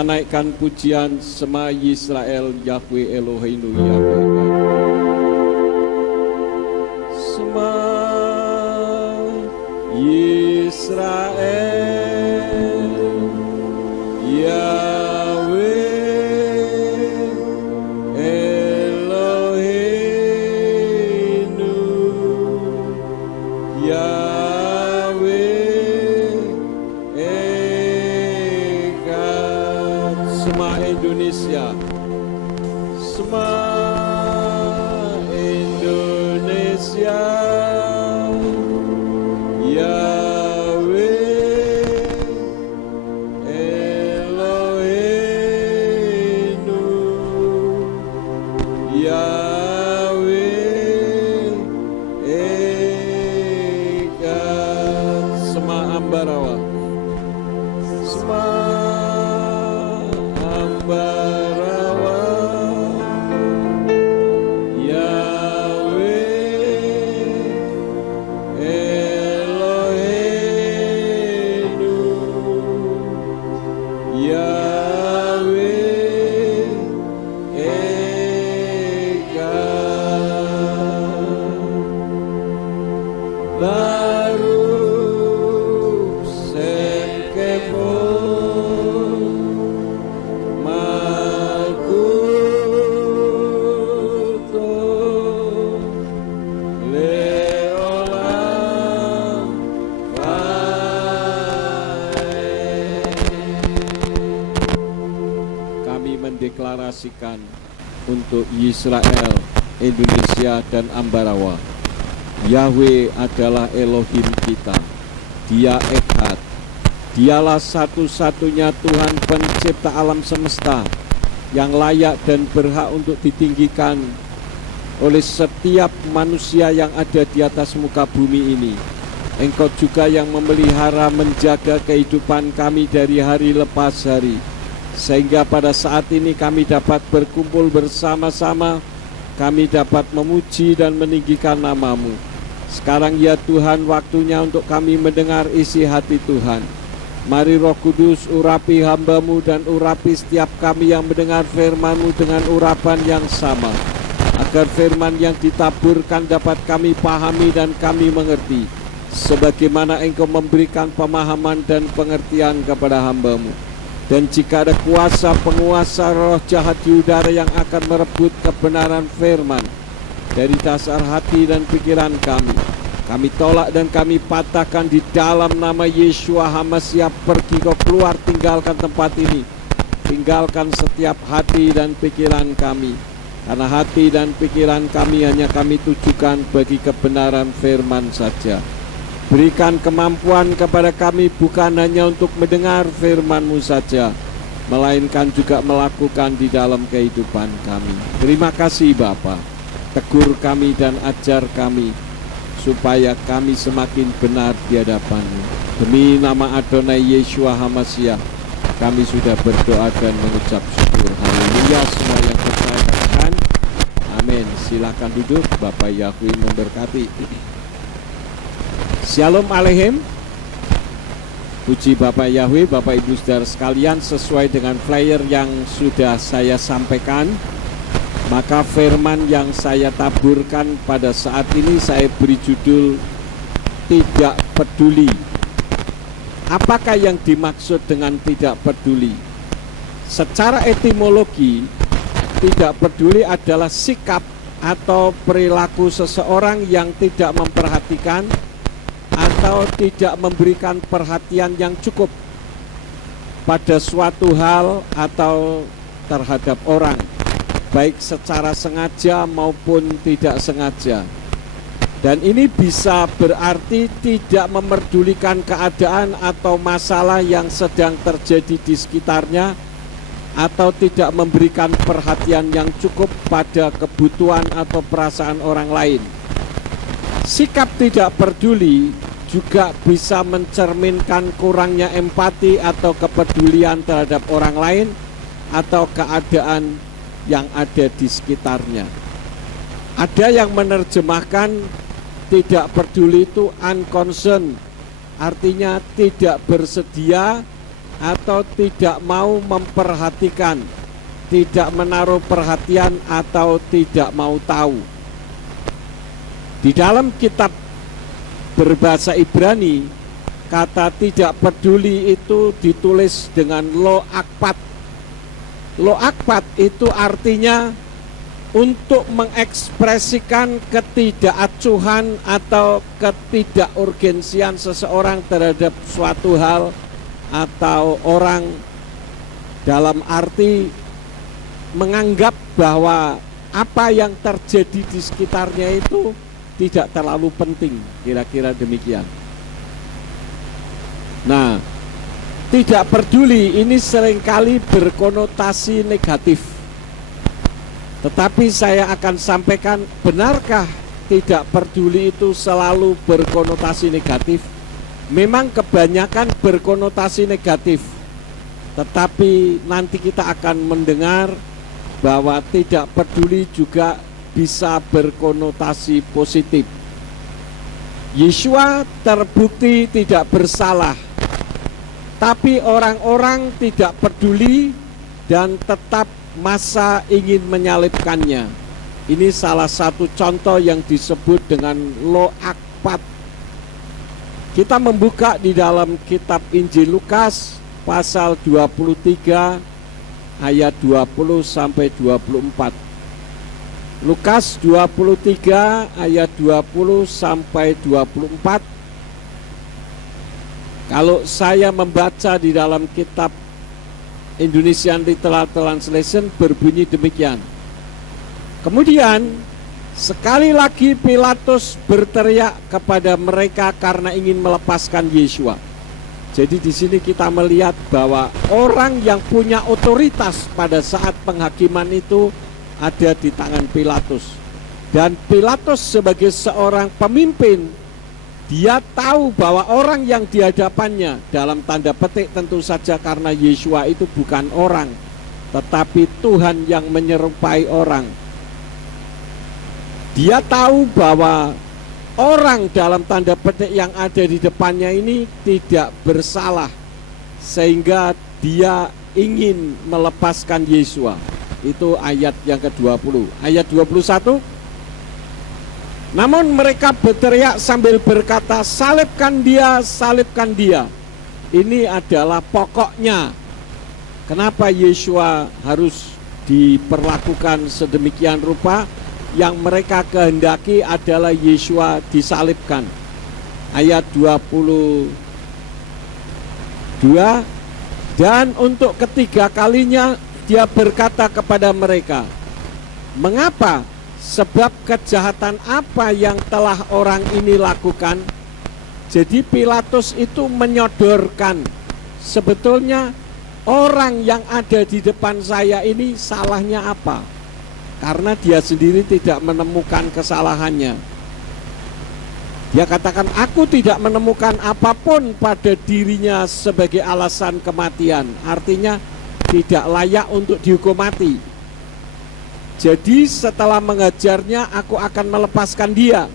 Kita naikkan pujian Shema Yisrael Yahweh Eloheinu Yahweh. Shema Yisrael Yahweh Eloheinu Yahweh Echad. Shema Indonesia, Shema Indonesia Yahweh Eloheinu Yahweh Echad. Shema Ambarawa, Shema Ambarawa Yahweh Eloheinu Yahweh Echad. Baruch Shem Kevod Malkuto Leolam Vaed. Kami mendeklarasikan untuk Yisrael, Indonesia dan Ambarawa, Yahweh adalah Elohim kita. Dia Echad. Dialah satu-satunya Tuhan pencipta alam semesta yang layak dan berhak untuk ditinggikan oleh setiap manusia yang ada di atas muka bumi ini. Engkau juga yang memelihara, menjaga kehidupan kami dari hari lepas hari, sehingga pada saat ini kami dapat berkumpul bersama-sama, kami dapat memuji dan meninggikan nama-Mu. Sekarang ya Tuhan, waktunya untuk kami mendengar isi hati Tuhan. Mari Roh Kudus urapi hamba-Mu dan urapi setiap kami yang mendengar firman-Mu dengan urapan yang sama, agar firman yang ditaburkan dapat kami pahami dan kami mengerti, sebagaimana Engkau memberikan pemahaman dan pengertian kepada hamba-Mu. Dan jika ada kuasa penguasa roh jahat di udara yang akan merebut kebenaran firman dari dasar hati dan pikiran kami tolak dan kami patahkan di dalam nama Yeshua HaMashiach. Pergi kau keluar, tinggalkan tempat ini, tinggalkan setiap hati dan pikiran kami, karena hati dan pikiran kami hanya kami tujukan bagi kebenaran firman saja. Berikan kemampuan kepada kami bukan hanya untuk mendengar firman-Mu saja, melainkan juga melakukan di dalam kehidupan kami. Terima kasih Bapa. Tegur kami dan ajar kami, supaya kami semakin benar di hadapan-Mu. Demi nama Adonai Yeshua HaMashiach, kami sudah berdoa dan mengucap syukur. Haleluya. Semua yang percaya katakan amin. Silakan duduk. Bapak Yahweh memberkati. Shalom Aleichem. Puji Bapak Yahweh, Bapak Ibu Saudara sekalian, sesuai dengan flyer yang sudah saya sampaikan, maka firman yang saya taburkan pada saat ini saya beri judul tidak peduli. Apakah yang dimaksud dengan tidak peduli? Secara etimologi, tidak peduli adalah sikap atau perilaku seseorang yang tidak memperhatikan atau tidak memberikan perhatian yang cukup pada suatu hal atau terhadap orang, baik secara sengaja maupun tidak sengaja. Dan ini bisa berarti tidak memerdulikan keadaan atau masalah yang sedang terjadi di sekitarnya, atau tidak memberikan perhatian yang cukup pada kebutuhan atau perasaan orang lain. Sikap tidak peduli juga bisa mencerminkan kurangnya empati atau kepedulian terhadap orang lain atau keadaan yang ada di sekitarnya. Ada yang menerjemahkan tidak peduli itu unconcerned, artinya tidak bersedia atau tidak mau memperhatikan, tidak menaruh perhatian atau tidak mau tahu. Di dalam kitab berbahasa Ibrani, kata tidak peduli itu ditulis dengan lo akpat. Lo akpat itu artinya untuk mengekspresikan ketidakacuhan atau ketidakurgensian seseorang terhadap suatu hal atau orang, dalam arti menganggap bahwa apa yang terjadi di sekitarnya itu tidak terlalu penting, kira-kira demikian. Nah, tidak peduli ini seringkali berkonotasi negatif. Tetapi saya akan sampaikan, benarkah tidak peduli itu selalu berkonotasi negatif? Memang kebanyakan berkonotasi negatif. Tetapi nanti kita akan mendengar bahwa tidak peduli juga bisa berkonotasi positif. Yesua terbukti tidak bersalah, tapi orang-orang tidak peduli dan tetap masa ingin menyalibkannya. Ini salah satu contoh yang disebut dengan lo akpat. Kita membuka di dalam kitab Injil Lukas pasal 23 ayat 20 sampai 24. Lukas 23 ayat 20 sampai 24. Kalau saya membaca di dalam kitab Indonesian Literal Translation berbunyi demikian. Kemudian sekali lagi Pilatus berteriak kepada mereka karena ingin melepaskan Yesua. Jadi di sini kita melihat bahwa orang yang punya otoritas pada saat penghakiman itu ada di tangan Pilatus. Dan Pilatus sebagai seorang pemimpin, dia tahu bahwa orang yang di hadapannya, dalam tanda petik tentu saja karena Yesua itu bukan orang, tetapi Tuhan yang menyerupai orang. Dia tahu bahwa orang dalam tanda petik yang ada di depannya ini tidak bersalah, sehingga dia ingin melepaskan Yesua. Itu ayat yang ke-20. Ayat 21. Namun mereka berteriak sambil berkata, salibkan dia, salibkan dia. Ini adalah pokoknya. Kenapa Yesua harus diperlakukan sedemikian rupa? Yang mereka kehendaki adalah Yesua disalibkan. Ayat 22. Dan untuk ketiga kalinya dia berkata kepada mereka, mengapa? Sebab kejahatan apa yang telah orang ini lakukan? Jadi Pilatus itu menyodorkan, sebetulnya orang yang ada di depan saya ini salahnya apa? Karena dia sendiri tidak menemukan kesalahannya. Dia katakan, aku tidak menemukan apapun pada dirinya sebagai alasan kematian. Artinya tidak layak untuk dihukum mati. Jadi setelah mengajarnya, aku akan melepaskan dia.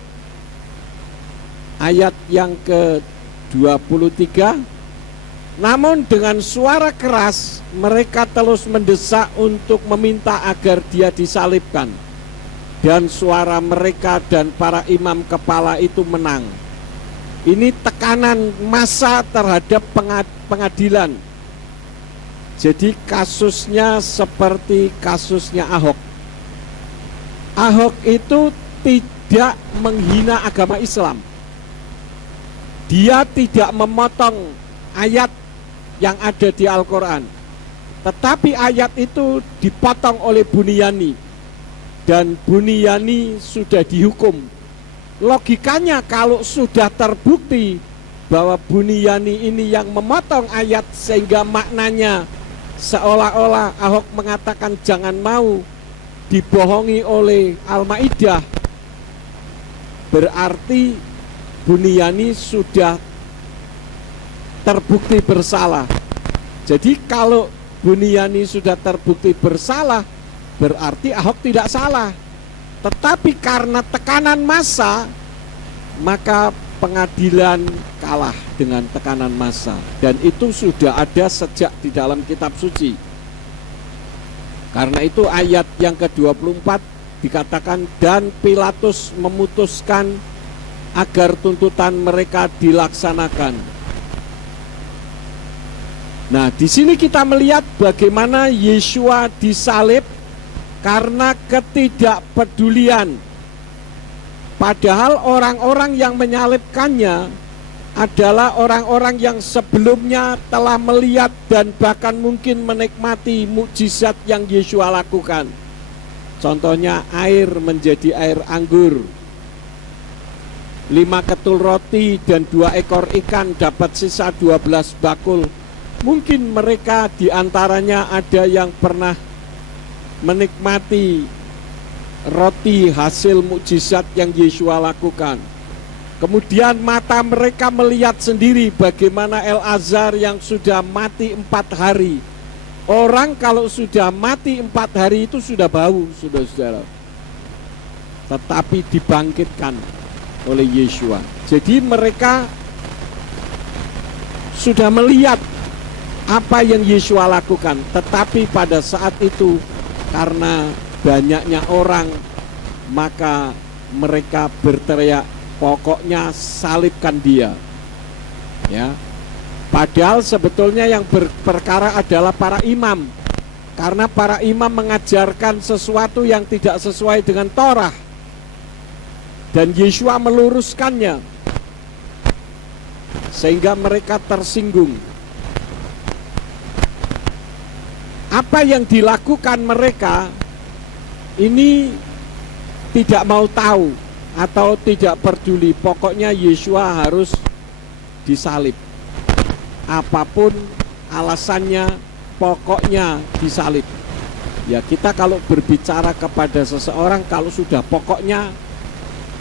Ayat yang ke-23. Namun dengan suara keras mereka terus mendesak untuk meminta agar dia disalibkan. Dan suara mereka dan para imam kepala itu menang. Ini tekanan massa terhadap pengadilan. Jadi kasusnya seperti kasusnya Ahok. Ahok itu tidak menghina agama Islam. Dia tidak memotong ayat yang ada di Al-Quran. Tetapi ayat itu dipotong oleh Buniyani. Dan Buniyani sudah dihukum. Logikanya kalau sudah terbukti bahwa Buniyani ini yang memotong ayat sehingga maknanya seolah-olah Ahok mengatakan jangan mau dibohongi oleh Al-Maidah, berarti Buniyani sudah terbukti bersalah. Jadi kalau Buniyani sudah terbukti bersalah, berarti Ahok tidak salah. Tetapi karena tekanan massa, maka pengadilan kalah dengan tekanan massa, dan itu sudah ada sejak di dalam kitab suci. Karena itu ayat yang ke-24 dikatakan, dan Pilatus memutuskan agar tuntutan mereka dilaksanakan. Nah, di sini kita melihat bagaimana Yesua disalib karena ketidakpedulian. Padahal orang-orang yang menyalibkannya adalah orang-orang yang sebelumnya telah melihat dan bahkan mungkin menikmati mukjizat yang Yesua lakukan. Contohnya air menjadi air anggur, 5 ketul roti dan 2 ekor ikan dapat sisa 12 bakul. Mungkin mereka diantaranya ada yang pernah menikmati roti hasil mukjizat yang Yesua lakukan. Kemudian mata mereka melihat sendiri bagaimana Elazar yang sudah mati 4 hari. Orang kalau sudah mati 4 hari itu sudah bau, saudara-saudara. Tetapi dibangkitkan oleh Yesua. Jadi mereka sudah melihat apa yang Yesua lakukan, tetapi pada saat itu karena banyaknya orang, maka mereka berteriak, pokoknya salibkan dia. Ya. Padahal sebetulnya yang berperkara adalah para imam, karena para imam mengajarkan sesuatu yang tidak sesuai dengan Torah, dan Yesua meluruskannya, sehingga mereka tersinggung. Apa yang dilakukan mereka ini tidak mau tahu atau tidak peduli. Pokoknya Yesua harus disalib. Apapun alasannya, pokoknya disalib. Ya, kita kalau berbicara kepada seseorang, kalau sudah pokoknya,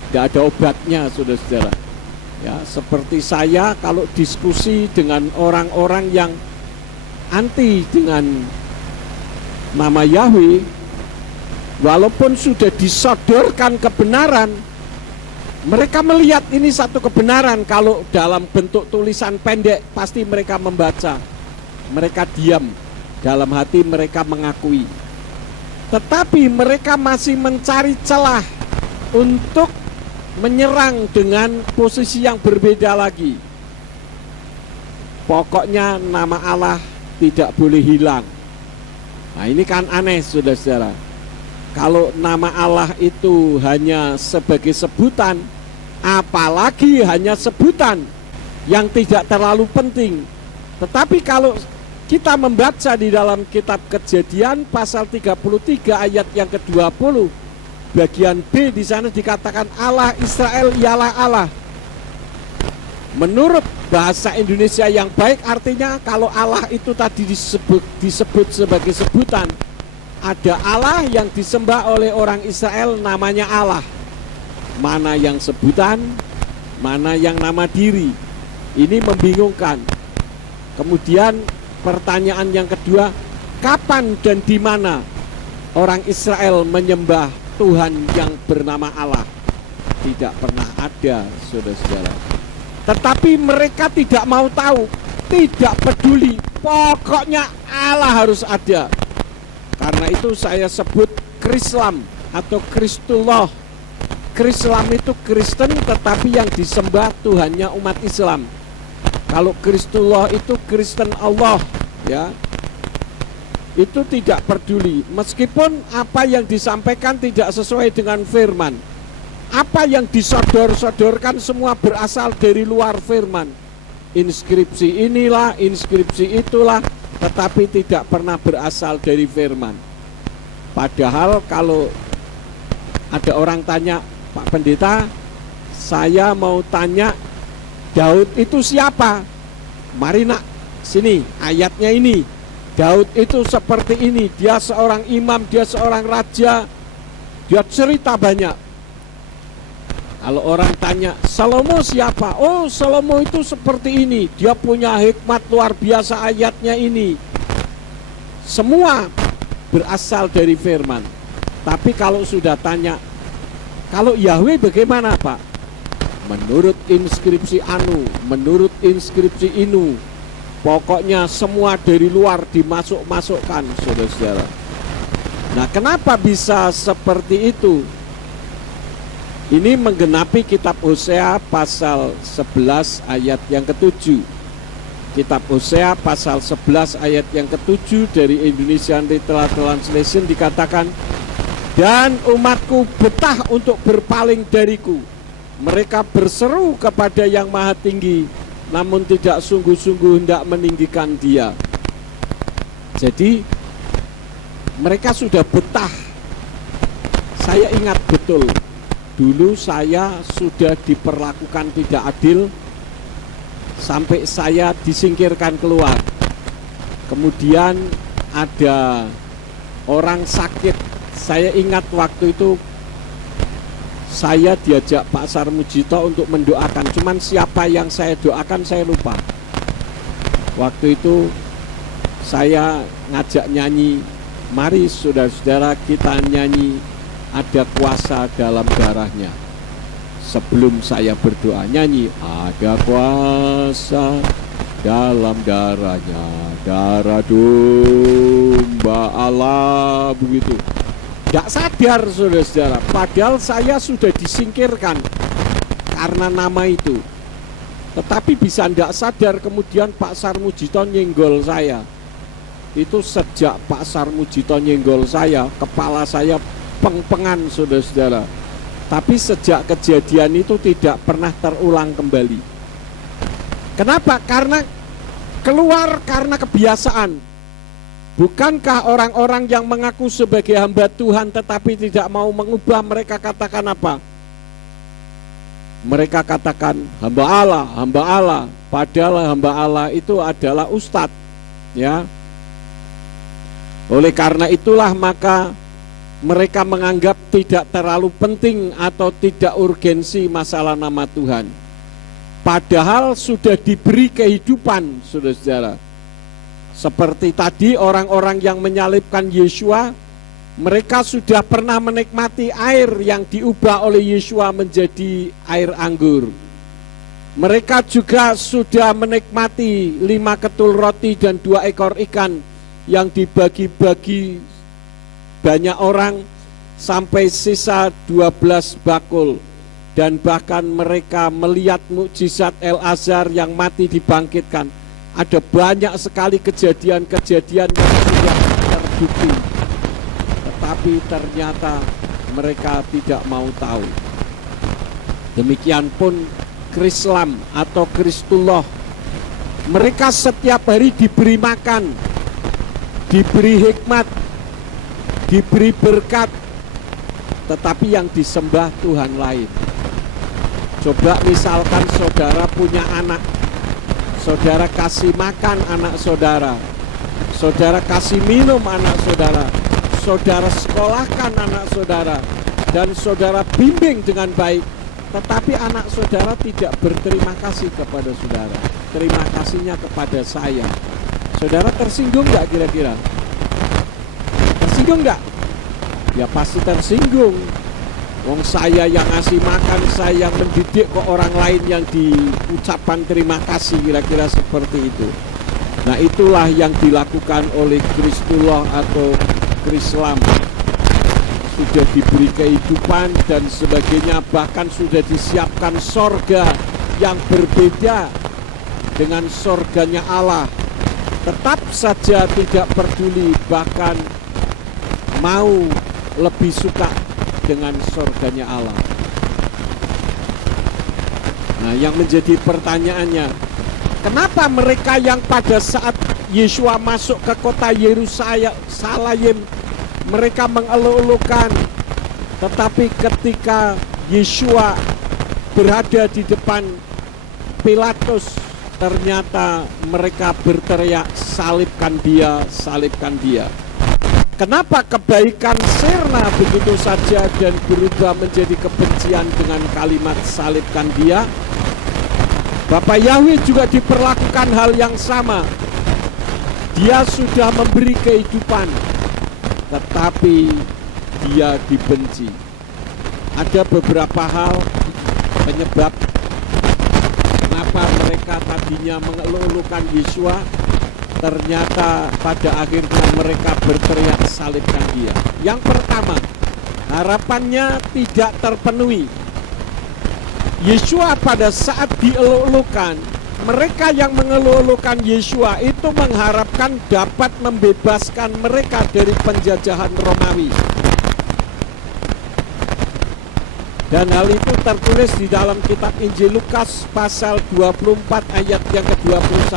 tidak ada obatnya, saudara-saudara. Ya, seperti saya kalau diskusi dengan orang-orang yang anti dengan nama Yahweh, walaupun sudah disodorkan kebenaran, mereka melihat ini satu kebenaran. Kalau dalam bentuk tulisan pendek, pasti mereka membaca. Mereka diam, dalam hati mereka mengakui. Tetapi mereka masih mencari celah untuk menyerang dengan posisi yang berbeda lagi. Pokoknya nama Allah tidak boleh hilang. Nah, ini kan aneh, saudara-saudara. Kalau nama Allah itu hanya sebagai sebutan, apalagi hanya sebutan yang tidak terlalu penting. Tetapi kalau kita membaca di dalam kitab Kejadian pasal 33 ayat yang ke-20, bagian B di sana dikatakan Allah Israel ialah Allah. Menurut bahasa Indonesia yang baik, artinya kalau Allah itu tadi disebut sebagai sebutan, ada Allah yang disembah oleh orang Israel namanya Allah. Mana yang sebutan, mana yang nama diri. Ini membingungkan. Kemudian pertanyaan yang kedua, kapan dan di mana orang Israel menyembah Tuhan yang bernama Allah? Tidak pernah ada, saudara-saudara. Tetapi mereka tidak mau tahu, tidak peduli, pokoknya Allah harus ada. Karena itu saya sebut Krislam atau Kristullah. Krislam itu Kristen, tetapi yang disembah Tuhannya umat Islam. Kalau Kristullah itu Kristen Allah, ya. Itu tidak peduli, meskipun apa yang disampaikan tidak sesuai dengan firman. Apa yang disodor-sodorkan semua berasal dari luar firman. Inskripsi inilah, inskripsi itulah, tetapi tidak pernah berasal dari firman. Padahal kalau ada orang tanya, Pak Pendeta, saya mau tanya Daud itu siapa? Mari nak, sini ayatnya ini. Daud itu seperti ini, dia seorang imam, dia seorang raja, dia cerita banyak. Kalau orang tanya, Salomo siapa? Oh, Salomo itu seperti ini, dia punya hikmat luar biasa, ayatnya ini. Semua berasal dari firman. Tapi kalau sudah tanya, kalau Yahweh bagaimana, Pak? menurut inskripsi anu, menurut inskripsi inu. Pokoknya semua dari luar dimasukkan, saudara-saudara. Nah, kenapa bisa seperti itu? Ini menggenapi kitab Hosea pasal 11 ayat yang ke-7. Kitab Hosea pasal 11 ayat yang ke-7 dari Indonesian Literal Translation dikatakan, dan umatku betah untuk berpaling dariku. Mereka berseru kepada yang maha tinggi, namun tidak sungguh-sungguh hendak meninggikan dia. Jadi mereka sudah betah. Saya ingat betul, dulu saya sudah diperlakukan tidak adil sampai saya disingkirkan keluar. Kemudian ada orang sakit. Saya ingat waktu itu saya diajak Pak Sarmujito untuk mendoakan. Cuman siapa yang saya doakan saya lupa. Waktu itu saya ngajak nyanyi, mari saudara-saudara kita nyanyi ada kuasa dalam darahnya. Sebelum saya berdoa nyanyi, ada kuasa dalam darahnya, darah domba Allah, begitu. Tidak sadar saudara-saudara, padahal saya sudah disingkirkan karena nama itu. Tetapi bisa tidak sadar kemudian Pak Sarmujito nyenggol saya. Itu sejak Pak Sarmujito nyenggol saya, kepala saya peng-pengan saudara-saudara. Tapi sejak kejadian itu tidak pernah terulang kembali. Kenapa? Karena keluar karena kebiasaan. Bukankah orang-orang yang mengaku sebagai hamba Tuhan tetapi tidak mau mengubah, mereka katakan apa? Mereka katakan hamba Allah, hamba Allah. Padahal hamba Allah itu adalah ustadz, ya. Oleh karena itulah maka mereka menganggap tidak terlalu penting atau tidak urgensi masalah nama Tuhan. Padahal sudah diberi kehidupan, saudara-saudara. Seperti tadi orang-orang yang menyalibkan Yesua, mereka sudah pernah menikmati air yang diubah oleh Yesua menjadi air anggur. Mereka juga sudah menikmati 5 ketul roti dan 2 ekor ikan yang dibagi-bagi banyak orang sampai sisa 12 bakul. Dan bahkan mereka melihat mukjizat El-Azhar yang mati dibangkitkan. Ada banyak sekali kejadian-kejadian yang sudah terbukti. Tetapi ternyata mereka tidak mau tahu. Demikian pun Krislam atau Kristullah. Mereka setiap hari diberi makan, diberi hikmat, diberi berkat, tetapi yang disembah Tuhan lain. Coba misalkan saudara punya anak, saudara kasih makan anak saudara, saudara kasih minum anak saudara, saudara sekolahkan anak saudara, dan saudara bimbing dengan baik, tetapi anak saudara tidak berterima kasih kepada saudara, terima kasihnya kepada saya. Saudara tersinggung nggak kira-kira? Tersinggung nggak? Ya pasti tersinggung. Wong saya yang ngasih makan, saya yang mendidik, kok orang lain yang diucapkan terima kasih, kira-kira seperti itu. Nah itulah yang dilakukan oleh Kristullah atau Krislam. Sudah diberi kehidupan dan sebagainya, bahkan sudah disiapkan sorga yang berbeda dengan sorganya Allah. Tetap saja tidak peduli, bahkan mau lebih suka dengan sorganya Allah. Nah yang menjadi pertanyaannya, kenapa mereka yang pada saat Yesua masuk ke kota Yerusalem mereka mengeluh-elukan, tetapi ketika Yesua berada di depan Pilatus ternyata mereka berteriak, salibkan dia, salibkan dia. Kenapa kebaikan sirna begitu saja dan berubah menjadi kebencian dengan kalimat salibkan dia? Bapak Yahweh juga diperlakukan hal yang sama. Dia sudah memberi kehidupan, tetapi dia dibenci. Ada beberapa hal penyebab Mengapa mereka tadinya mengeluh-elukan Yesua, ternyata pada akhirnya mereka berteriak salibkan dia. Yang pertama, harapannya tidak terpenuhi. Yesua pada saat dieluk-elukan, mereka yang mengeluh-elukan Yesua itu mengharapkan dapat membebaskan mereka dari penjajahan Romawi. Dan hal itu tertulis di dalam kitab Injil Lukas pasal 24 ayat yang ke-21.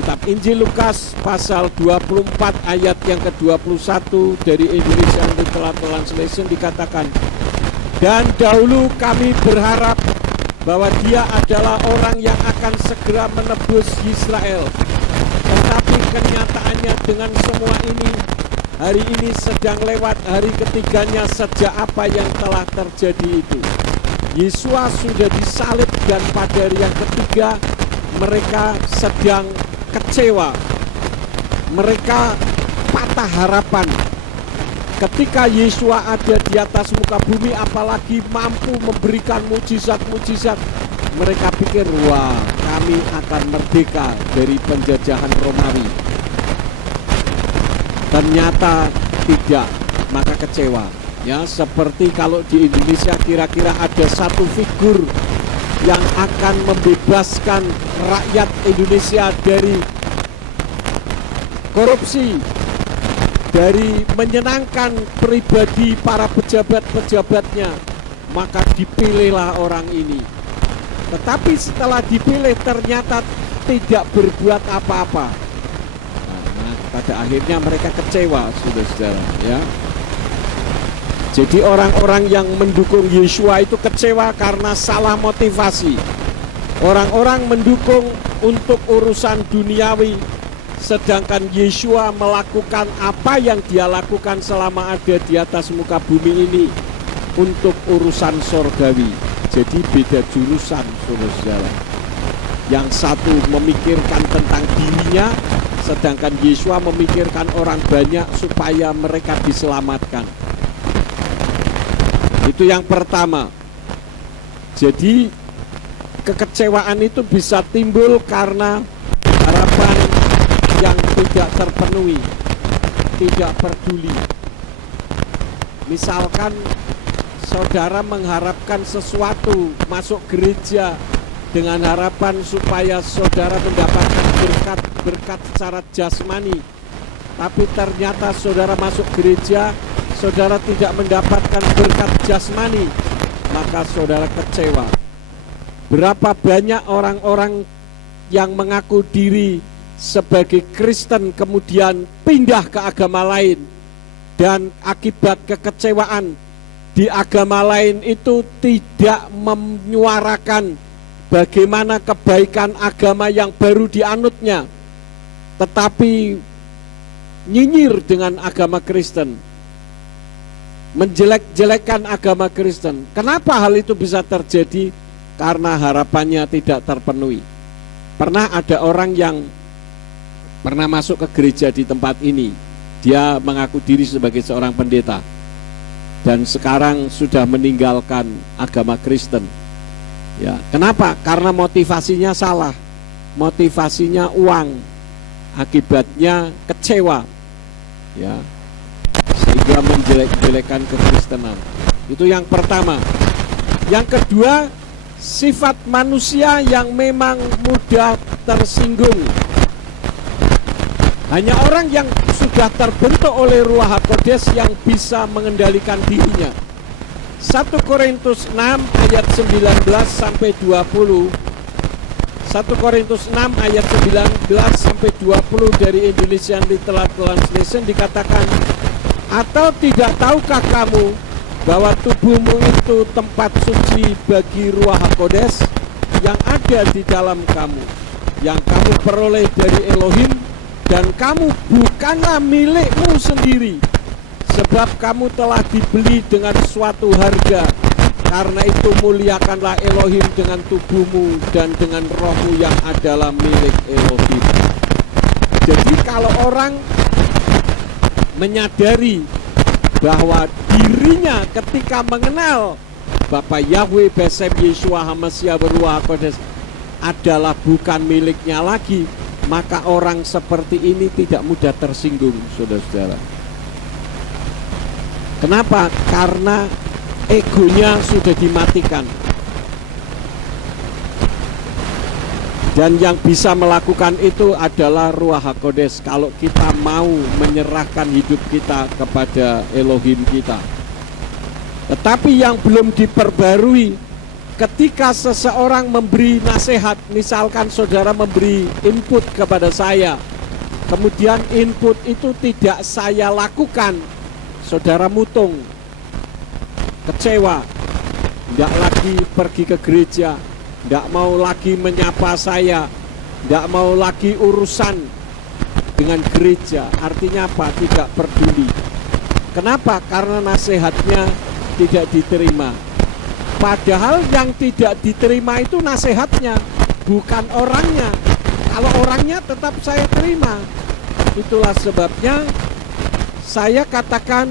Kitab Injil Lukas pasal 24 ayat yang ke-21 dari Indonesian Literal Translation dikatakan, dan dahulu kami berharap bahwa dia adalah orang yang akan segera menebus Israel. Tetapi kenyataannya dengan semua ini, hari ini sedang lewat hari ketiganya sejak apa yang telah terjadi itu. Yesua sudah disalib dan pada hari yang ketiga mereka sedang kecewa. Mereka patah harapan. Ketika Yesua ada di atas muka bumi, apalagi mampu memberikan mujizat-mujizat, mereka pikir, wah, kami akan merdeka dari penjajahan Romawi. Ternyata tidak, maka kecewa. Ya, seperti kalau di Indonesia kira-kira ada satu figur yang akan membebaskan rakyat Indonesia dari korupsi, dari menyenangkan pribadi para pejabat-pejabatnya, maka dipilihlah orang ini. Tetapi setelah dipilih ternyata tidak berbuat apa-apa. Pada akhirnya mereka kecewa, saudara-saudara, ya. Jadi orang-orang yang mendukung Yesua itu kecewa karena salah motivasi. Orang-orang mendukung untuk urusan duniawi, sedangkan Yesua melakukan apa yang dia lakukan selama ada di atas muka bumi ini untuk urusan sorgawi. Jadi beda jurusan, saudara-saudara. Yang satu memikirkan tentang dirinya, sedangkan Yesua memikirkan orang banyak supaya mereka diselamatkan. Itu yang pertama. Jadi kekecewaan itu bisa timbul karena harapan yang tidak terpenuhi, tidak peduli. Misalkan saudara mengharapkan sesuatu, masuk gereja dengan harapan supaya saudara mendapatkan berkat secara jasmani, tapi ternyata saudara masuk gereja, saudara tidak mendapatkan berkat jasmani, maka saudara kecewa. Berapa banyak orang-orang yang mengaku diri sebagai Kristen kemudian pindah ke agama lain, dan akibat kekecewaan di agama lain itu tidak menyuarakan bagaimana kebaikan agama yang baru dianutnya, tetapi nyinyir dengan agama Kristen, menjelek-jelekan agama Kristen. Kenapa hal itu bisa terjadi? Karena harapannya tidak terpenuhi. Pernah ada orang yang pernah masuk ke gereja di tempat ini. Dia mengaku diri sebagai seorang pendeta dan sekarang sudah meninggalkan agama Kristen. Ya, kenapa? Karena motivasinya salah. Motivasinya uang. Akibatnya kecewa. Ya. Sehingga menjelek-jelekan kekristenan. Itu yang pertama. Yang kedua, sifat manusia yang memang mudah tersinggung. Hanya orang yang sudah terbentuk oleh Ruach HaKodes yang bisa mengendalikan dirinya. 1 Korintus 6 ayat 19 sampai 20. 1 Korintus 6 ayat 19 sampai 20 dari Indonesian Literal Translation dikatakan, atau tidak tahukah kamu bahwa tubuhmu itu tempat suci bagi Ruach HaKodes yang ada di dalam kamu, yang kamu peroleh dari Elohim, dan kamu bukanlah milikmu sendiri, sebab kamu telah dibeli dengan suatu harga. Karena itu muliakanlah Elohim dengan tubuhmu dan dengan rohmu yang adalah milik Elohim. Jadi kalau orang menyadari bahwa dirinya ketika mengenal Bapa Yahweh Besem Yeshua HaMashiach Beruah Kodes adalah bukan miliknya lagi, maka orang seperti ini tidak mudah tersinggung, saudara-saudara. Kenapa? Karena egonya sudah dimatikan. Dan yang bisa melakukan itu adalah Ruach HaKodes kalau kita mau menyerahkan hidup kita kepada Elohim kita. Tetapi yang belum diperbarui, ketika seseorang memberi nasihat, misalkan saudara memberi input kepada saya, kemudian input itu tidak saya lakukan, saudara mutung, kecewa, tidak lagi pergi ke gereja, tidak mau lagi menyapa saya, tidak mau lagi urusan dengan gereja. Artinya apa? Tidak peduli. Kenapa? Karena nasihatnya tidak diterima. Padahal yang tidak diterima itu nasihatnya, bukan orangnya. Kalau orangnya tetap saya terima. Itulah sebabnya saya katakan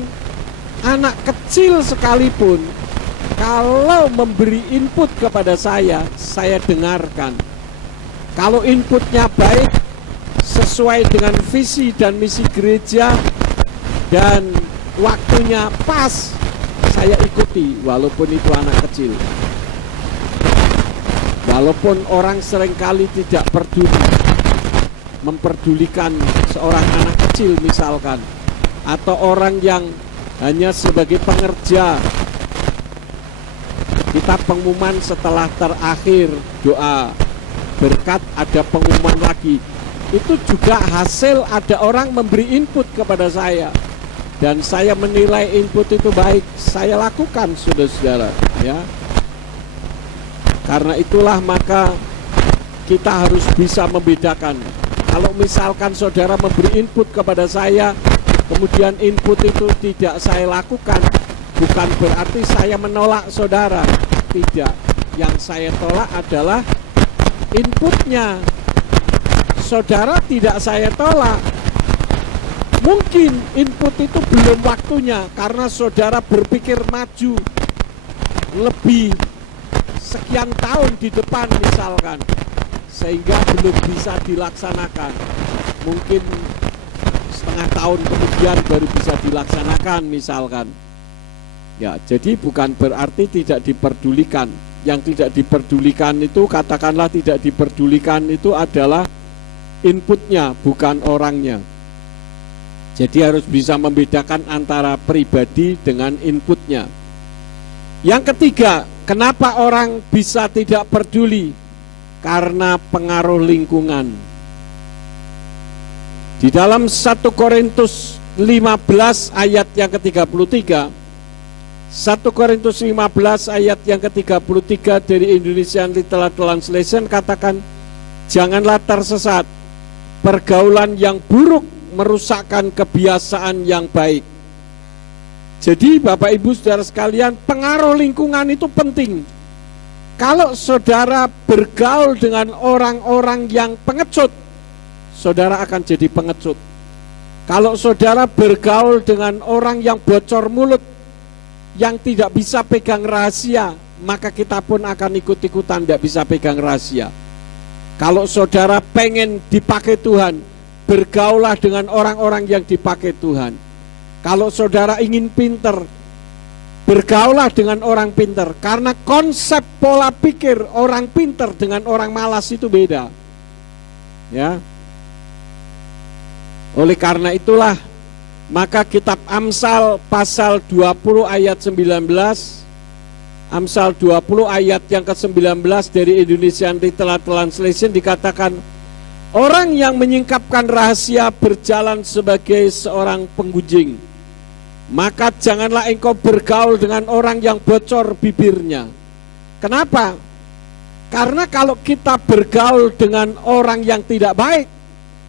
anak kecil sekalipun kalau memberi input kepada saya dengarkan. Kalau inputnya baik, sesuai dengan visi dan misi gereja, dan waktunya pas, saya ikuti, walaupun itu anak kecil. Walaupun orang seringkali tidak peduli, memperdulikan seorang anak kecil misalkan, atau orang yang hanya sebagai pengerja. Kita pengumuman setelah terakhir doa berkat, ada pengumuman lagi. Itu juga hasil ada orang memberi input kepada saya, dan saya menilai input itu baik, saya lakukan, saudara-saudara, ya. Karena itulah maka kita harus bisa membedakan. Kalau misalkan saudara memberi input kepada saya, kemudian input itu tidak saya lakukan, bukan berarti saya menolak saudara. Tidak, yang saya tolak adalah inputnya. Saudara tidak saya tolak. Mungkin input itu belum waktunya karena saudara berpikir maju lebih sekian tahun di depan misalkan, sehingga belum bisa dilaksanakan. Mungkin setengah tahun kemudian baru bisa dilaksanakan misalkan. Ya, jadi bukan berarti tidak diperdulikan. Yang tidak diperdulikan itu, katakanlah tidak diperdulikan itu adalah inputnya, bukan orangnya. Jadi harus bisa membedakan antara pribadi dengan inputnya. Yang ketiga, kenapa orang bisa tidak peduli? Karena pengaruh lingkungan. Di dalam 1 Korintus 15 ayat yang ke-33, 1 Korintus 15 ayat yang ke-33 dari Indonesian Literal Translation katakan, janganlah tersesat, pergaulan yang buruk merusakkan kebiasaan yang baik. Jadi Bapak Ibu Saudara sekalian, pengaruh lingkungan itu penting. Kalau saudara bergaul dengan orang-orang yang pengecut, saudara akan jadi pengecut. Kalau saudara bergaul dengan orang yang bocor mulut, yang tidak bisa pegang rahasia, maka kita pun akan ikut-ikutan tidak bisa pegang rahasia. Kalau saudara pengen dipakai Tuhan, bergaulah dengan orang-orang yang dipakai Tuhan. Kalau saudara ingin pinter, bergaulah dengan orang pinter. Karena konsep pola pikir orang pinter dengan orang malas itu beda. Ya. Oleh karena itulah, maka kitab Amsal pasal 20 ayat 19, Amsal 20 ayat yang ke-19 dari Indonesian Literal Translation dikatakan, orang yang menyingkapkan rahasia berjalan sebagai seorang penggunjing. Maka janganlah engkau bergaul dengan orang yang bocor bibirnya. Kenapa? Karena kalau kita bergaul dengan orang yang tidak baik,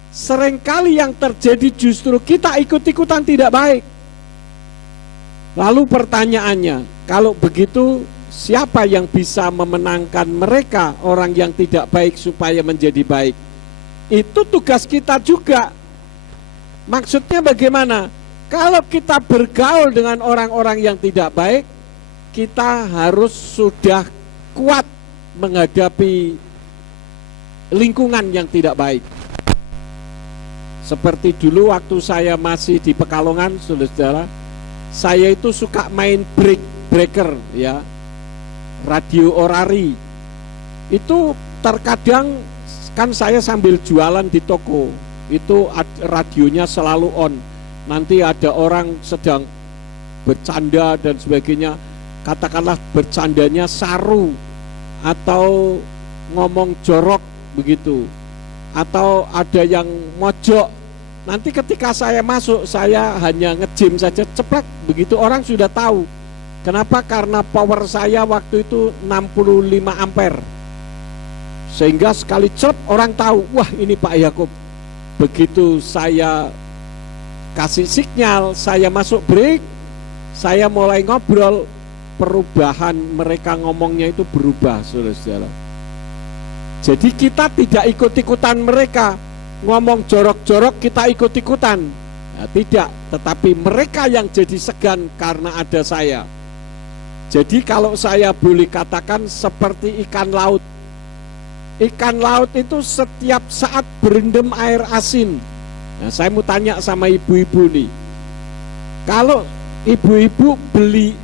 seringkali yang terjadi justru kita ikut-ikutan tidak baik. Lalu pertanyaannya, kalau begitu siapa yang bisa memenangkan mereka, orang yang tidak baik supaya menjadi baik? Itu tugas kita juga. Maksudnya bagaimana? Kalau kita bergaul dengan orang-orang yang tidak baik, kita harus sudah kuat menghadapi lingkungan yang tidak baik. Seperti dulu waktu saya masih di Pekalongan, saudara-saudara, saya itu suka main breaker, ya, radio orari. Itu terkadang kan saya sambil jualan di toko, itu radionya selalu on. Nanti ada orang sedang bercanda dan sebagainya, katakanlah bercandanya saru atau ngomong jorok begitu, atau ada yang mojok. Nanti ketika saya masuk, saya hanya ngejim saja, ceplek, begitu orang sudah tahu. Kenapa? Karena power saya waktu itu 65 ampere. Sehingga sekali celep orang tahu, wah ini Pak Yakub. Begitu saya kasih sinyal, saya masuk break, saya mulai ngobrol, perubahan mereka ngomongnya itu berubah, saudara-saudara. Jadi kita tidak ikut-ikutan mereka ngomong jorok-jorok, kita ikut-ikutan, ya, tidak. Tetapi mereka yang jadi segan karena ada saya. Jadi kalau saya boleh katakan seperti ikan laut. Ikan laut itu setiap saat berendam air asin. Nah, saya mau tanya sama ibu-ibu nih, kalau ibu-ibu beli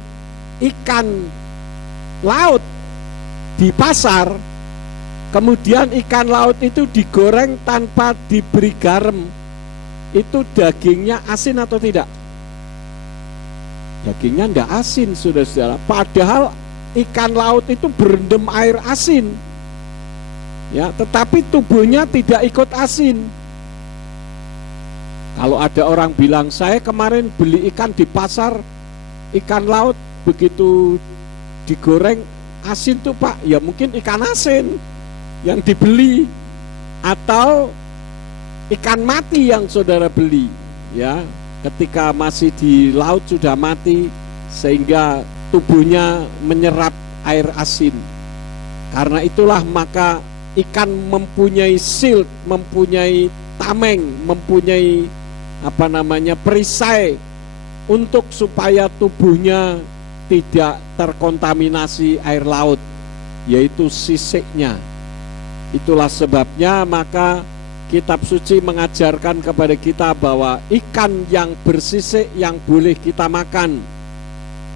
ikan laut di pasar, kemudian ikan laut itu digoreng tanpa diberi garam, itu dagingnya asin atau tidak? Dagingnya tidak asin, saudara-saudara. Padahal ikan laut itu berendam air asin, ya, tetapi tubuhnya tidak ikut asin. Kalau ada orang bilang, saya kemarin beli ikan di pasar, ikan laut, begitu digoreng asin tuh Pak, ya mungkin ikan asin yang dibeli atau ikan mati yang saudara beli, ya, ketika masih di laut sudah mati sehingga tubuhnya menyerap air asin. Karena itulah maka ikan mempunyai silt, mempunyai tameng, mempunyai perisai untuk supaya tubuhnya tidak terkontaminasi air laut, yaitu sisiknya. Itulah sebabnya maka kitab suci mengajarkan kepada kita bahwa ikan yang bersisik yang boleh kita makan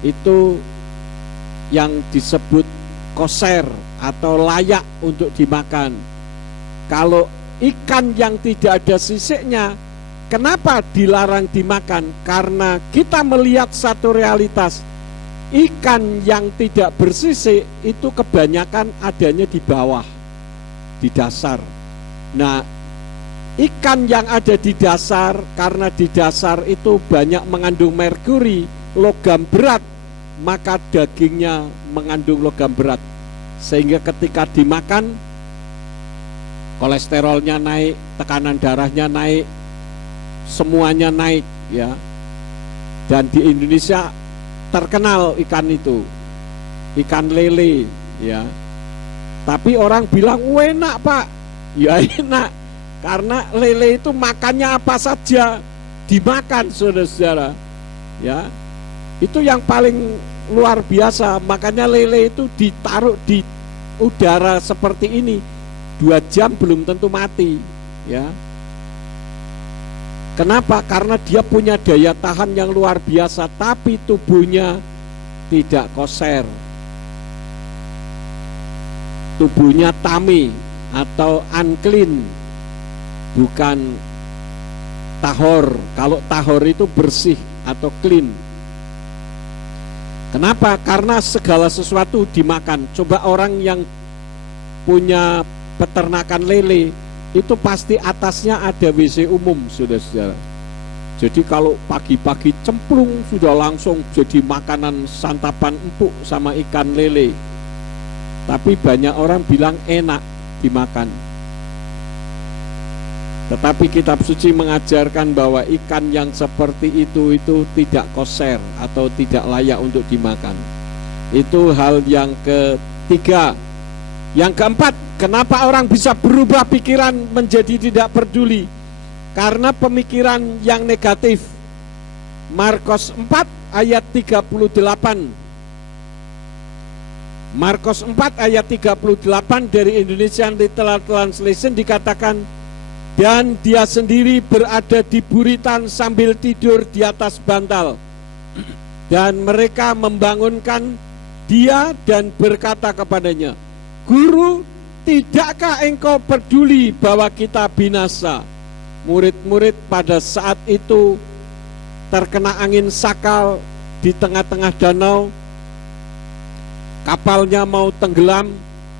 itu yang disebut koser atau layak untuk dimakan. Kalau ikan yang tidak ada sisiknya, kenapa dilarang dimakan? Karena kita melihat satu realitas, ikan yang tidak bersisik itu kebanyakan adanya di bawah, di dasar. Nah, ikan yang ada di dasar, karena di dasar itu banyak mengandung merkuri, logam berat, maka dagingnya mengandung logam berat, sehingga ketika dimakan kolesterolnya naik, tekanan darahnya naik, semuanya naik, ya. Dan di Indonesia terkenal ikan itu, ikan lele, ya. Tapi orang bilang, enak Pak. Ya enak, karena lele itu makannya apa saja dimakan, saudara-saudara, ya. Itu yang paling luar biasa. Makanya lele itu ditaruh di udara seperti ini 2 jam belum tentu mati, ya. Kenapa? Karena dia punya daya tahan yang luar biasa, tapi tubuhnya tidak koser, tubuhnya tami atau unclean, bukan tahor. Kalau tahor itu bersih atau clean. Kenapa? Karena segala sesuatu dimakan. Coba orang yang punya peternakan lele, itu pasti atasnya ada WC umum, saudara-saudara. Jadi kalau pagi-pagi cemplung sudah langsung jadi makanan santapan empuk sama ikan lele. Tapi banyak orang bilang enak dimakan. Tetapi kitab suci mengajarkan bahwa ikan yang seperti itu tidak koser atau tidak layak untuk dimakan. Itu hal yang ketiga. Yang keempat, kenapa orang bisa berubah pikiran menjadi tidak peduli? Karena pemikiran yang negatif. Markus 4 ayat 38. Markus 4 ayat 38 dari Indonesian Literal Translation dikatakan, dan dia sendiri berada di buritan sambil tidur di atas bantal. Dan mereka membangunkan dia dan berkata kepadanya, Guru, tidakkah engkau peduli bahwa kita binasa? Murid-murid pada saat itu terkena angin sakal di tengah-tengah danau. Kapalnya mau tenggelam.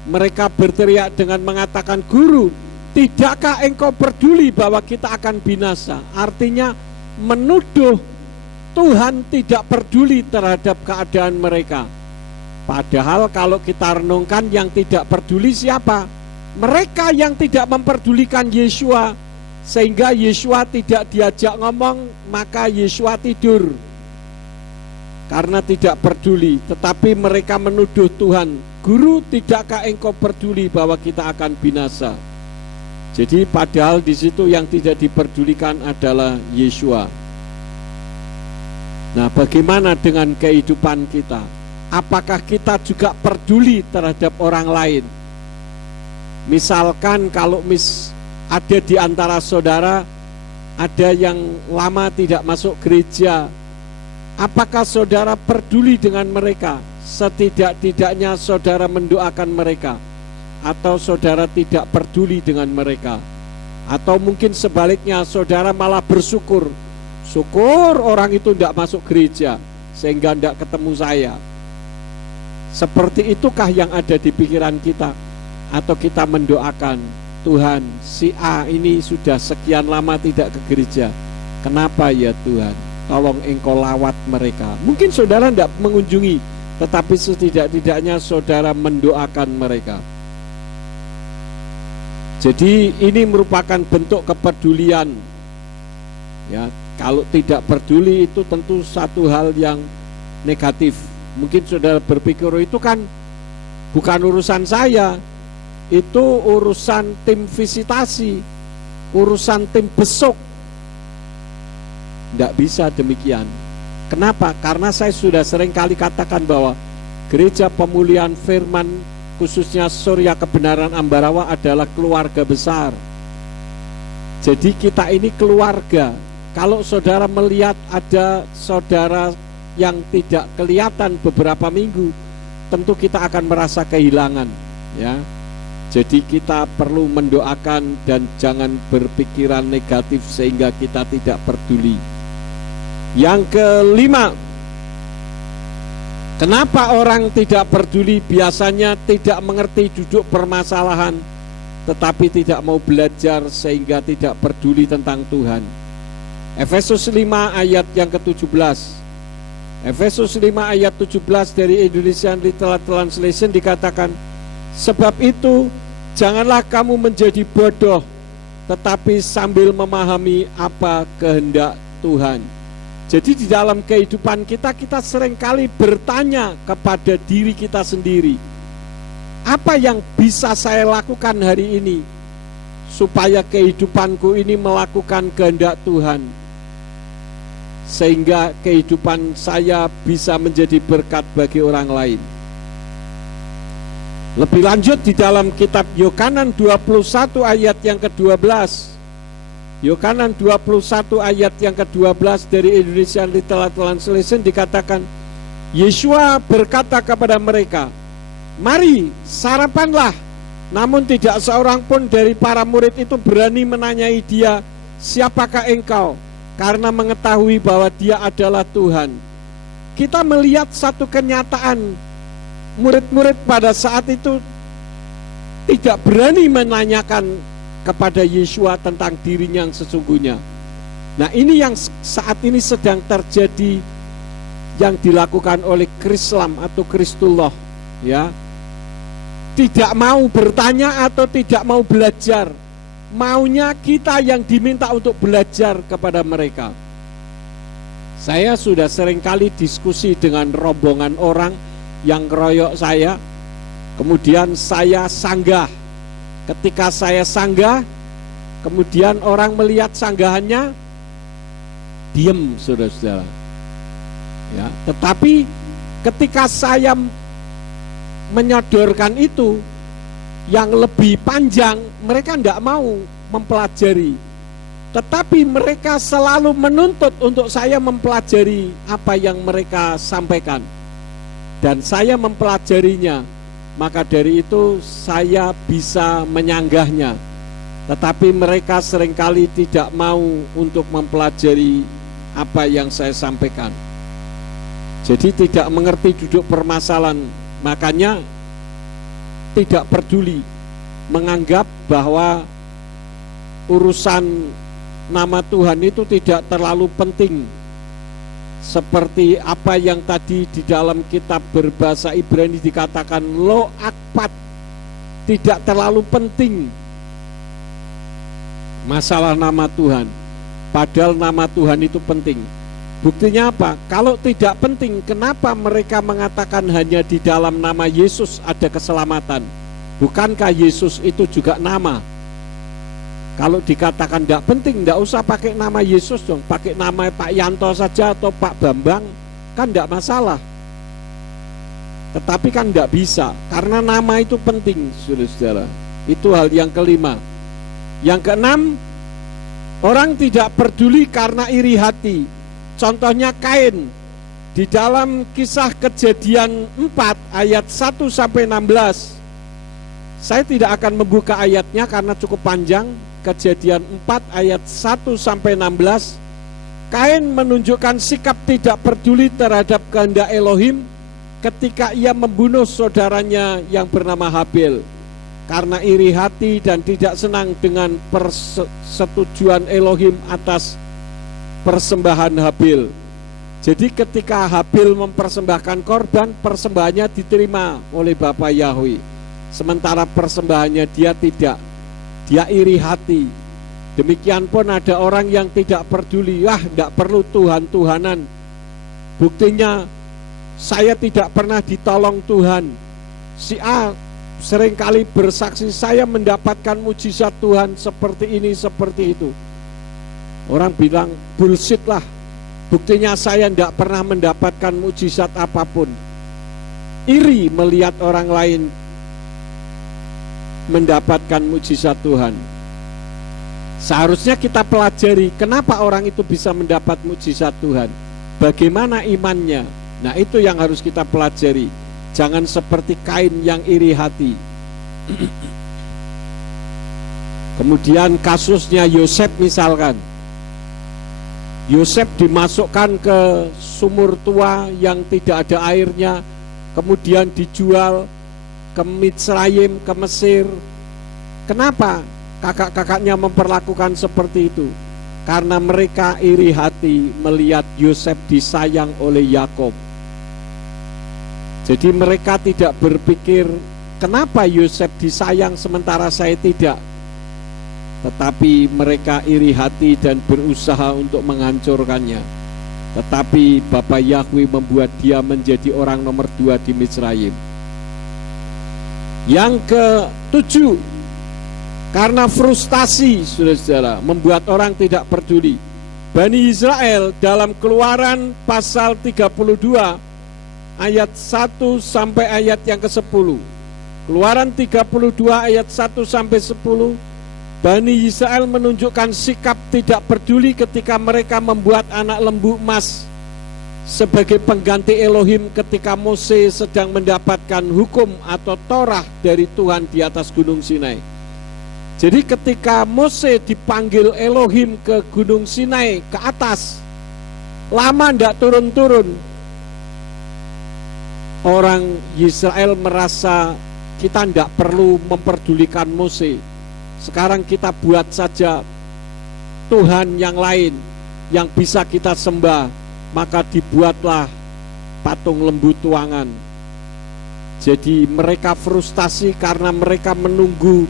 Mereka berteriak dengan mengatakan, Guru, tidakkah engkau peduli bahwa kita akan binasa? Artinya menuduh Tuhan tidak peduli terhadap keadaan mereka. Padahal kalau kita renungkan, yang tidak peduli siapa? Mereka yang tidak memperdulikan Yesua, sehingga Yesua tidak diajak ngomong, maka Yesua tidur karena tidak peduli. Tetapi mereka menuduh Tuhan, Guru, tidakkah engkau peduli bahwa kita akan binasa? Jadi padahal di situ yang tidak diperdulikan adalah Yesua. Nah, bagaimana dengan kehidupan kita? Apakah kita juga peduli terhadap orang lain? Misalkan kalau ada di antara saudara, ada yang lama tidak masuk gereja, apakah saudara peduli dengan mereka? Setidak-tidaknya saudara mendoakan mereka, atau saudara tidak peduli dengan mereka? Atau mungkin sebaliknya, saudara malah bersyukur, syukur orang itu tidak masuk gereja sehingga tidak ketemu saya. Seperti itukah yang ada di pikiran kita? Atau kita mendoakan, Tuhan, si A ini sudah sekian lama tidak ke gereja, kenapa ya Tuhan? Tolong engkau lawat mereka. Mungkin saudara tidak mengunjungi, tetapi setidak-tidaknya saudara mendoakan mereka. Jadi ini merupakan bentuk kepedulian. Ya, kalau tidak peduli itu tentu satu hal yang negatif. Mungkin saudara berpikir, oh, itu kan bukan urusan saya, itu urusan tim visitasi, urusan tim besuk. Tidak bisa demikian. Kenapa? Karena saya sudah sering kali katakan bahwa Gereja Pemulihan Firman, khususnya Surya Kebenaran Ambarawa, adalah keluarga besar. Jadi kita ini keluarga. Kalau saudara melihat ada saudara yang tidak kelihatan beberapa minggu, tentu kita akan merasa kehilangan, ya. Jadi kita perlu mendoakan dan jangan berpikiran negatif sehingga kita tidak peduli. Yang kelima, kenapa orang tidak peduli? Biasanya tidak mengerti duduk permasalahan, tetapi tidak mau belajar sehingga tidak peduli tentang Tuhan. Efesus 5 ayat yang ke-17. Efesus 5 ayat 17 dari Indonesian Literal Translation dikatakan, sebab itu janganlah kamu menjadi bodoh, tetapi sambil memahami apa kehendak Tuhan. Jadi di dalam kehidupan kita, kita seringkali bertanya kepada diri kita sendiri, apa yang bisa saya lakukan hari ini supaya kehidupanku ini melakukan kehendak Tuhan, sehingga kehidupan saya bisa menjadi berkat bagi orang lain. Lebih lanjut di dalam kitab Yohanan 21 ayat yang ke-12. Yohanan 21 ayat yang ke-12 dari Indonesian Literal Translation dikatakan, Yesua berkata kepada mereka, mari sarapanlah. Namun tidak seorang pun dari para murid itu berani menanyai dia, siapakah engkau? Karena mengetahui bahwa dia adalah Tuhan. Kita melihat satu kenyataan, murid-murid pada saat itu tidak berani menanyakan kepada Yesua tentang dirinya yang sesungguhnya. Nah, ini yang saat ini sedang terjadi, yang dilakukan oleh Krislam atau Kristullah, ya. Tidak mau bertanya atau tidak mau belajar. Maunya kita yang diminta untuk belajar kepada mereka. Saya sudah seringkali diskusi dengan rombongan orang yang keroyok saya, kemudian saya sanggah. Ketika saya sanggah, kemudian orang melihat sanggahannya, diem, saudara-saudara. Ya, tetapi ketika saya menyodorkan itu yang lebih panjang, mereka tidak mau mempelajari. Tetapi mereka selalu menuntut untuk saya mempelajari apa yang mereka sampaikan. Dan saya mempelajarinya, maka dari itu saya bisa menyanggahnya. Tetapi mereka seringkali tidak mau untuk mempelajari apa yang saya sampaikan. Jadi tidak mengerti duduk permasalahan, makanya tidak peduli, menganggap bahwa urusan nama Tuhan itu tidak terlalu penting. Seperti apa yang tadi di dalam kitab berbahasa Ibrani dikatakan lo akpat, tidak terlalu penting masalah nama Tuhan, padahal nama Tuhan itu penting. Buktinya apa? Kalau tidak penting, kenapa mereka mengatakan hanya di dalam nama Yesus ada keselamatan? Bukankah Yesus itu juga nama? Kalau dikatakan tidak penting, tidak usah pakai nama Yesus dong, pakai nama Pak Yanto saja atau Pak Bambang, kan tidak masalah. Tetapi kan tidak bisa, karena nama itu penting, saudara-saudara. Itu hal yang kelima. Yang keenam, orang tidak peduli karena iri hati. Contohnya Kain. Di dalam kisah Kejadian 4 ayat 1-16. Saya tidak akan membuka ayatnya karena cukup panjang. Kejadian 4 ayat 1-16. Kain menunjukkan sikap tidak peduli terhadap kehendak Elohim ketika ia membunuh saudaranya yang bernama Habil. Karena iri hati dan tidak senang dengan persetujuan Elohim atas persembahan Habil. Jadi ketika Habil mempersembahkan korban, persembahannya diterima oleh Bapa Yahweh. Sementara persembahannya dia tidak. Dia iri hati. Demikian pun ada orang yang tidak peduli. Tidak perlu Tuhan-Tuhanan. Buktinya saya tidak pernah ditolong Tuhan. Si A seringkali bersaksi saya mendapatkan mujizat Tuhan seperti ini, seperti itu. Orang bilang bullshit lah. Buktinya saya tidak pernah mendapatkan mujizat apapun. Iri melihat orang lain mendapatkan mujizat Tuhan. Seharusnya kita pelajari kenapa orang itu bisa mendapat mujizat Tuhan, bagaimana imannya. Nah, itu yang harus kita pelajari. Jangan seperti Kain yang iri hati. Kemudian kasusnya Yosef misalkan. Yosef dimasukkan ke sumur tua yang tidak ada airnya, kemudian dijual ke Mitsrayim, ke Mesir. Kenapa kakak-kakaknya memperlakukan seperti itu? Karena mereka iri hati melihat Yosef disayang oleh Yakob. Jadi mereka tidak berpikir kenapa Yosef disayang sementara saya tidak. Tetapi mereka iri hati dan berusaha untuk menghancurkannya. Tetapi Bapa Yahweh membuat dia menjadi orang nomor 2 di Mitsrayim. Yang ke-7, karena frustasi, saudara-saudara, membuat orang tidak peduli. Bani Israel dalam Keluaran pasal 32 ayat 1 sampai ayat yang ke-10. Keluaran 32 ayat 1 sampai 10. Bani Israel menunjukkan sikap tidak peduli ketika mereka membuat anak lembu emas sebagai pengganti Elohim ketika Mose sedang mendapatkan hukum atau Torah dari Tuhan di atas Gunung Sinai. Jadi ketika Mose dipanggil Elohim ke Gunung Sinai, ke atas, lama tidak turun-turun, orang Israel merasa kita tidak perlu memperdulikan Mose. Sekarang kita buat saja Tuhan yang lain yang bisa kita sembah. Maka dibuatlah patung lembu tuangan. Jadi mereka frustasi karena mereka menunggu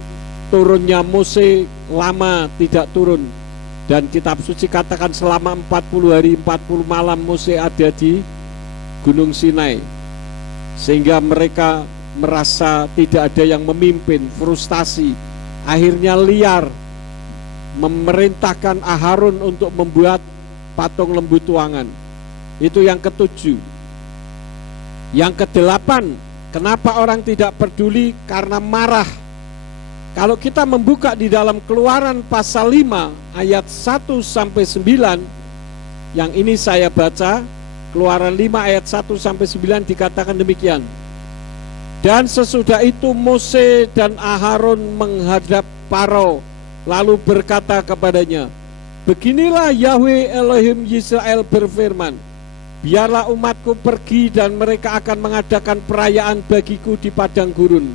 turunnya Mose lama tidak turun. Dan kitab suci katakan selama 40 hari 40 malam Mose ada di Gunung Sinai. Sehingga mereka merasa tidak ada yang memimpin, frustasi. Akhirnya liar, memerintahkan Aharun untuk membuat patung lembu tuangan. Itu yang ke-7. Yang ke-8, Kenapa orang tidak peduli? Karena marah. Kalau kita membuka di dalam Keluaran pasal 5 ayat 1 sampai 9, yang ini saya baca, Keluaran 5 ayat 1 sampai 9 dikatakan demikian. Dan sesudah itu Mose dan Aharon menghadap Faro, lalu berkata kepadanya, beginilah Yahweh Elohim Yisrael berfirman, biarlah umatku pergi dan mereka akan mengadakan perayaan bagiku di padang gurun.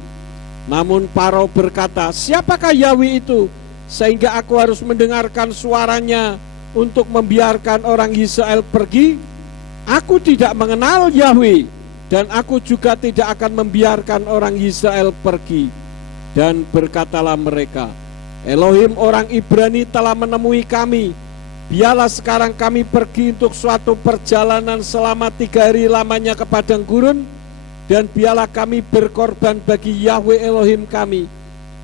Namun Faro berkata, siapakah Yahweh itu sehingga aku harus mendengarkan suaranya untuk membiarkan orang Israel pergi? Aku tidak mengenal Yahweh, dan aku juga tidak akan membiarkan orang Israel pergi. Dan berkatalah mereka, Elohim orang Ibrani telah menemui kami. Biarlah sekarang kami pergi untuk suatu perjalanan selama 3 hari lamanya ke padang gurun, dan biarlah kami berkorban bagi Yahweh Elohim kami,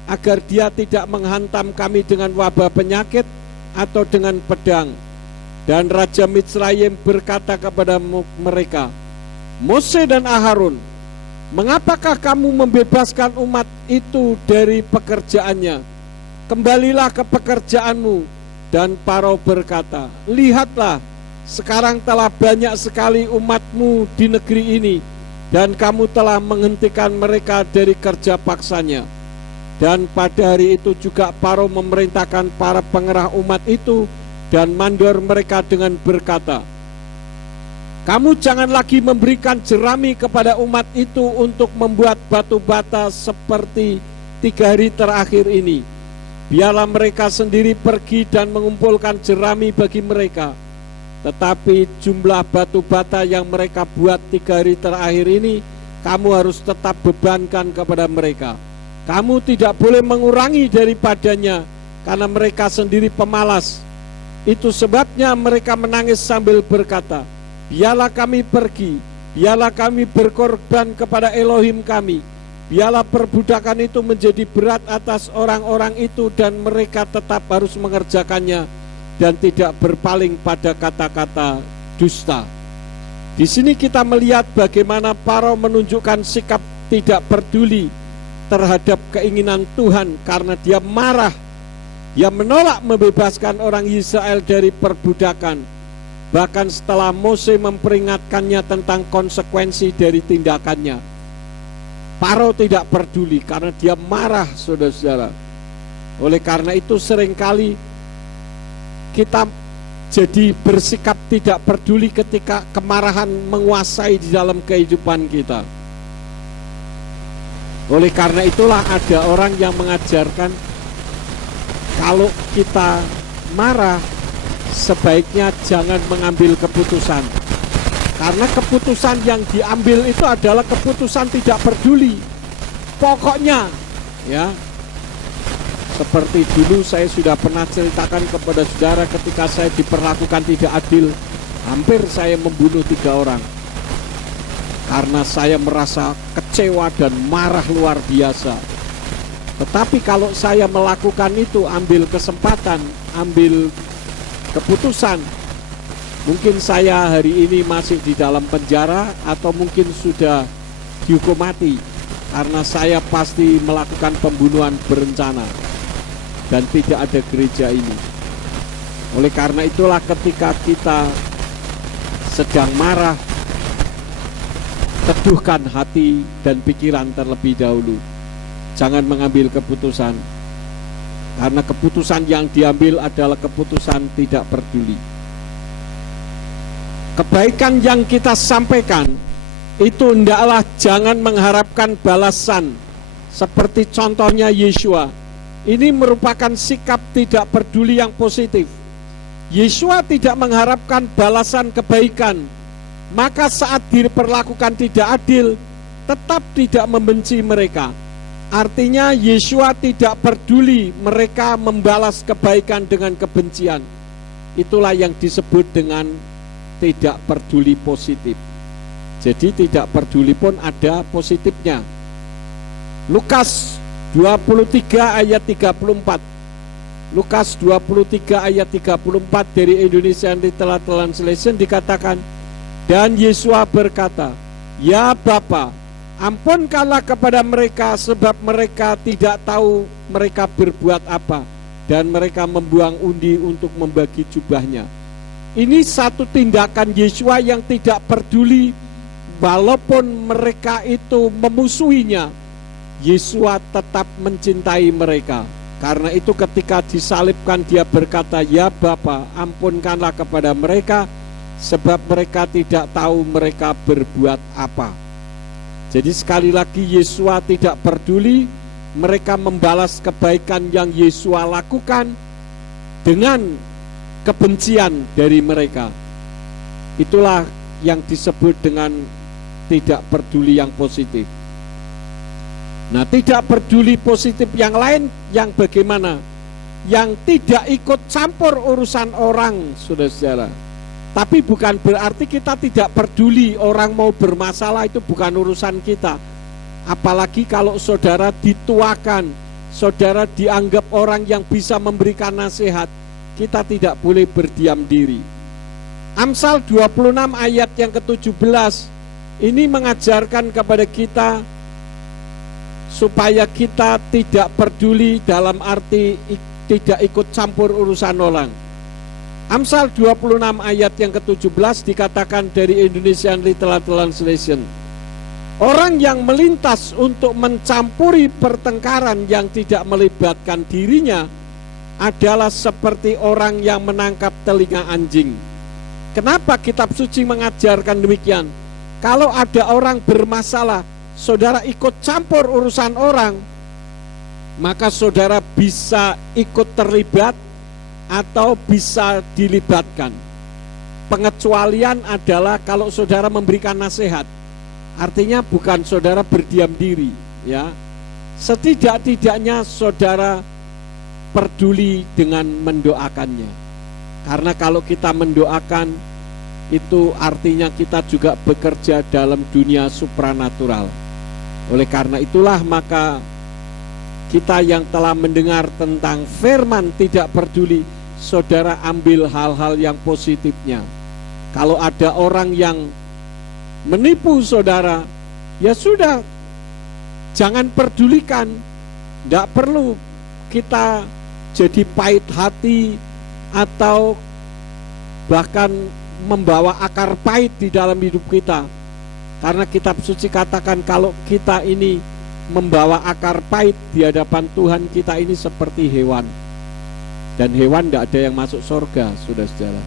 agar dia tidak menghantam kami dengan wabah penyakit atau dengan pedang. Dan Raja Mitsrayim berkata kepada mereka, Mose dan Aharon, mengapakah kamu membebaskan umat itu dari pekerjaannya? Kembalilah ke pekerjaanmu. Dan Faro berkata, lihatlah, sekarang telah banyak sekali umatmu di negeri ini, dan kamu telah menghentikan mereka dari kerja paksanya. Dan pada hari itu juga Faro memerintahkan para pengerah umat itu dan mandor mereka dengan berkata, kamu jangan lagi memberikan jerami kepada umat itu untuk membuat batu bata seperti 3 hari terakhir ini. Biarlah mereka sendiri pergi dan mengumpulkan jerami bagi mereka. Tetapi jumlah batu bata yang mereka buat 3 hari terakhir ini, kamu harus tetap bebankan kepada mereka. Kamu tidak boleh mengurangi daripadanya, karena mereka sendiri pemalas. Itu sebabnya mereka menangis sambil berkata, biarlah kami pergi, biarlah kami berkorban kepada Elohim kami. Biarlah perbudakan itu menjadi berat atas orang-orang itu, dan mereka tetap harus mengerjakannya dan tidak berpaling pada kata-kata dusta. Di sini kita melihat bagaimana Faro menunjukkan sikap tidak peduli terhadap keinginan Tuhan karena dia marah. Dia menolak membebaskan orang Israel dari perbudakan. Bahkan setelah Mose memperingatkannya tentang konsekuensi dari tindakannya, Faro tidak peduli karena dia marah, saudara-saudara. Oleh karena itu seringkali kita jadi bersikap tidak peduli ketika kemarahan menguasai di dalam kehidupan kita. Oleh karena itulah ada orang yang mengajarkan kalau kita marah sebaiknya jangan mengambil keputusan. Karena keputusan yang diambil itu adalah keputusan tidak peduli. Pokoknya ya, seperti dulu saya sudah pernah ceritakan kepada saudara ketika saya diperlakukan tidak adil, hampir saya membunuh 3 orang. Karena saya merasa kecewa dan marah luar biasa. Tetapi kalau saya melakukan itu, ambil kesempatan, ambil keputusan, mungkin saya hari ini masih di dalam penjara atau mungkin sudah dihukum mati, karena saya pasti melakukan pembunuhan berencana dan tidak ada gereja ini. Oleh karena itulah ketika kita sedang marah, teduhkan hati dan pikiran terlebih dahulu. Jangan mengambil keputusan, karena keputusan yang diambil adalah keputusan tidak peduli. Kebaikan yang kita sampaikan itu hendaklah jangan mengharapkan balasan. Seperti contohnya Yeshua, ini merupakan sikap tidak peduli yang positif. Yeshua tidak mengharapkan balasan kebaikan, maka saat diperlakukan tidak adil, tetap tidak membenci mereka. Artinya Yeshua tidak peduli mereka membalas kebaikan dengan kebencian. Itulah yang disebut dengan tidak peduli positif. Jadi tidak peduli pun ada positifnya. Lukas 23 ayat 34. Lukas 23 ayat 34 dari Indonesia Literal Translation dikatakan, dan Yeshua berkata, ya Bapa, Ampunkanlah kepada mereka sebab mereka tidak tahu mereka berbuat apa, dan mereka membuang undi untuk membagi jubahnya. Ini satu tindakan Yesua yang tidak peduli walaupun mereka itu memusuhinya. Yesua tetap mencintai mereka. Karena itu ketika disalibkan dia berkata, "Ya Bapa, ampunkanlah kepada mereka sebab mereka tidak tahu mereka berbuat apa." Jadi sekali lagi Yesua tidak peduli mereka membalas kebaikan yang Yesua lakukan dengan kebencian dari mereka. Itulah yang disebut dengan tidak peduli yang positif. Nah, tidak peduli positif yang lain yang bagaimana? Yang tidak ikut campur urusan orang, saudara-saudara. Tapi bukan berarti kita tidak peduli orang mau bermasalah, itu bukan urusan kita. Apalagi kalau saudara dituakan, saudara dianggap orang yang bisa memberikan nasihat, kita tidak boleh berdiam diri. Amsal 26 ayat yang ke-17 ini mengajarkan kepada kita supaya kita tidak peduli dalam arti tidak ikut campur urusan orang. Amsal 26 ayat yang ke-17 dikatakan dari Indonesian Literal Translation, orang yang melintas untuk mencampuri pertengkaran yang tidak melibatkan dirinya adalah seperti orang yang menangkap telinga anjing. Kenapa kitab suci mengajarkan demikian? Kalau ada orang bermasalah, saudara ikut campur urusan orang, maka saudara bisa ikut terlibat atau bisa dilibatkan. Pengecualian adalah kalau saudara memberikan nasihat, artinya bukan saudara berdiam diri, ya. Setidak-tidaknya saudara peduli dengan mendoakannya. Karena kalau kita mendoakan, itu artinya kita juga bekerja dalam dunia supranatural. Oleh karena itulah maka kita yang telah mendengar tentang firman tidak peduli, saudara ambil hal-hal yang positifnya. Kalau ada orang yang menipu saudara, ya sudah, jangan pedulikan. Tidak perlu kita jadi pahit hati atau bahkan membawa akar pahit di dalam hidup kita. Karena kitab suci katakan kalau kita ini membawa akar pahit di hadapan Tuhan, kita ini seperti hewan. Dan hewan tidak ada yang masuk surga, saudara-saudara.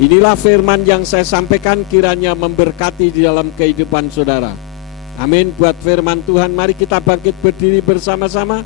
Inilah firman yang saya sampaikan, kiranya memberkati di dalam kehidupan saudara. Amin. Buat firman Tuhan, mari kita bangkit berdiri bersama-sama.